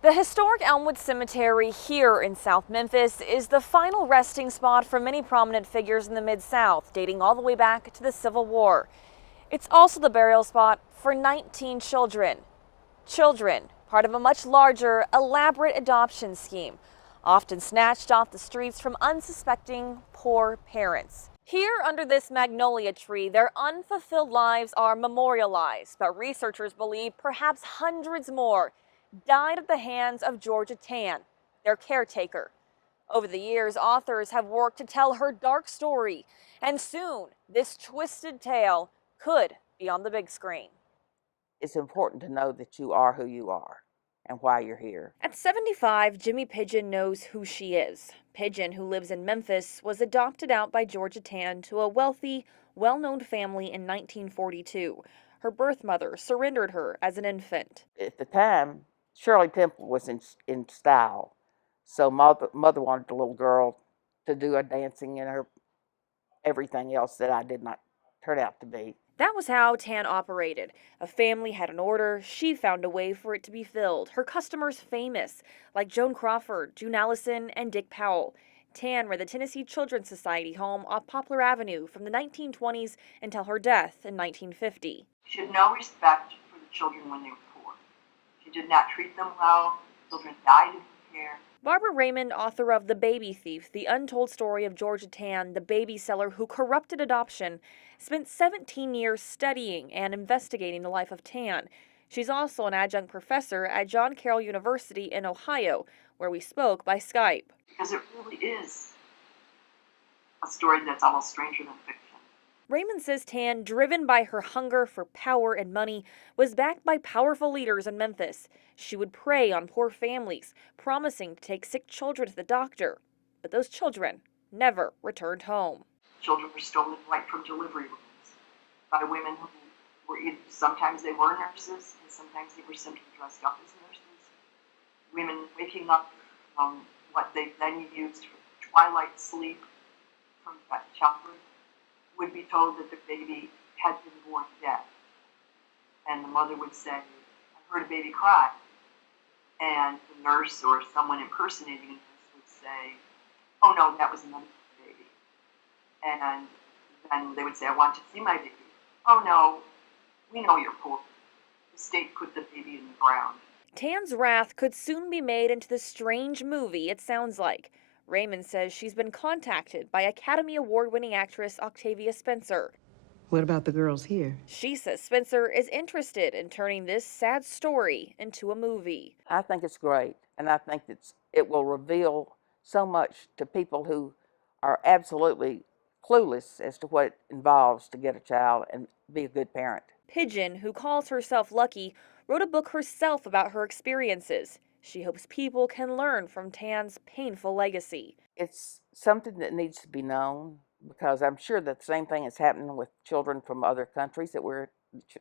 The historic Elmwood Cemetery here in South Memphis is the final resting spot for many prominent figures in the Mid-South, dating all the way back to the Civil War. It's also the burial spot for 19 children. Children, part of a much larger, elaborate adoption scheme, often snatched off the streets from unsuspecting, poor parents. Here under this magnolia tree, their unfulfilled lives are memorialized, but researchers believe perhaps hundreds more died at the hands of Georgia Tann, their caretaker. Over the years, authors have worked to tell her dark story, and soon this twisted tale could be on the big screen. It's important to know that you are who you are and why you're here. At 75, Jimmy Pigeon knows who she is. Pigeon, who lives in Memphis, was adopted out by Georgia Tann to a wealthy, well-known family in 1942. Her birth mother surrendered her as an infant. At the time, Shirley Temple was in style, so mother wanted the little girl to do a dancing and her everything else that I did not turn out to be. That was how Tann operated. A family had an order, she found a way for it to be filled. Her customers famous, like Joan Crawford, June Allison, and Dick Powell. Tann ran the Tennessee Children's Society home off Poplar Avenue from the 1920s until her death in 1950. She had no respect for the children when they were poor. She did not treat them well. Children died in her care. Barbara Raymond, author of The Baby Thief, the untold story of Georgia Tann, the baby seller who corrupted adoption, spent 17 years studying and investigating the life of Tann. She's also an adjunct professor at John Carroll University in Ohio, where we spoke by Skype. Because it really is a story that's almost stranger than fiction. Raymond says Tann, driven by her hunger for power and money, was backed by powerful leaders in Memphis. She would prey on poor families, promising to take sick children to the doctor. But those children never returned home. Children were stolen right from delivery rooms by women who were sometimes they were nurses and sometimes they were simply dressed up as nurses. Women waking up from what they then used for twilight sleep from childbirth would be told that the baby had been born dead. And the mother would say, I heard a baby cry. And the nurse or someone impersonating a nurse would say, oh no, that was another baby. And then they would say, I want to see my baby. Oh no, we know you're poor. The state put the baby in the ground. Tann's wrath could soon be made into the strange movie it sounds like. Raymond says she's been contacted by Academy Award-winning actress Octavia Spencer. What about the girls here? She says Spencer is interested in turning this sad story into a movie. I think it's great, and I think it will reveal so much to people who are absolutely clueless as to what it involves to get a child and be a good parent. Pigeon, who calls herself lucky, wrote a book herself about her experiences. She hopes people can learn from Tann's painful legacy. It's something that needs to be known because I'm sure that the same thing is happening with children from other countries that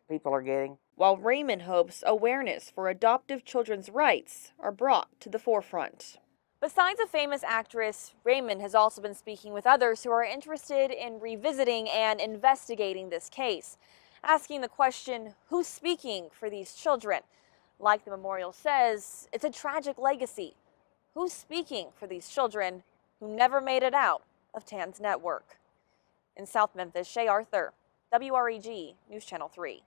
people are getting. While Raymond hopes awareness for adoptive children's rights are brought to the forefront. Besides a famous actress, Raymond has also been speaking with others who are interested in revisiting and investigating this case, asking the question, who's speaking for these children? Like the memorial says, it's a tragic legacy. Who's speaking for these children who never made it out of Tann's network? In South Memphis, Shay Arthur, WREG News Channel 3.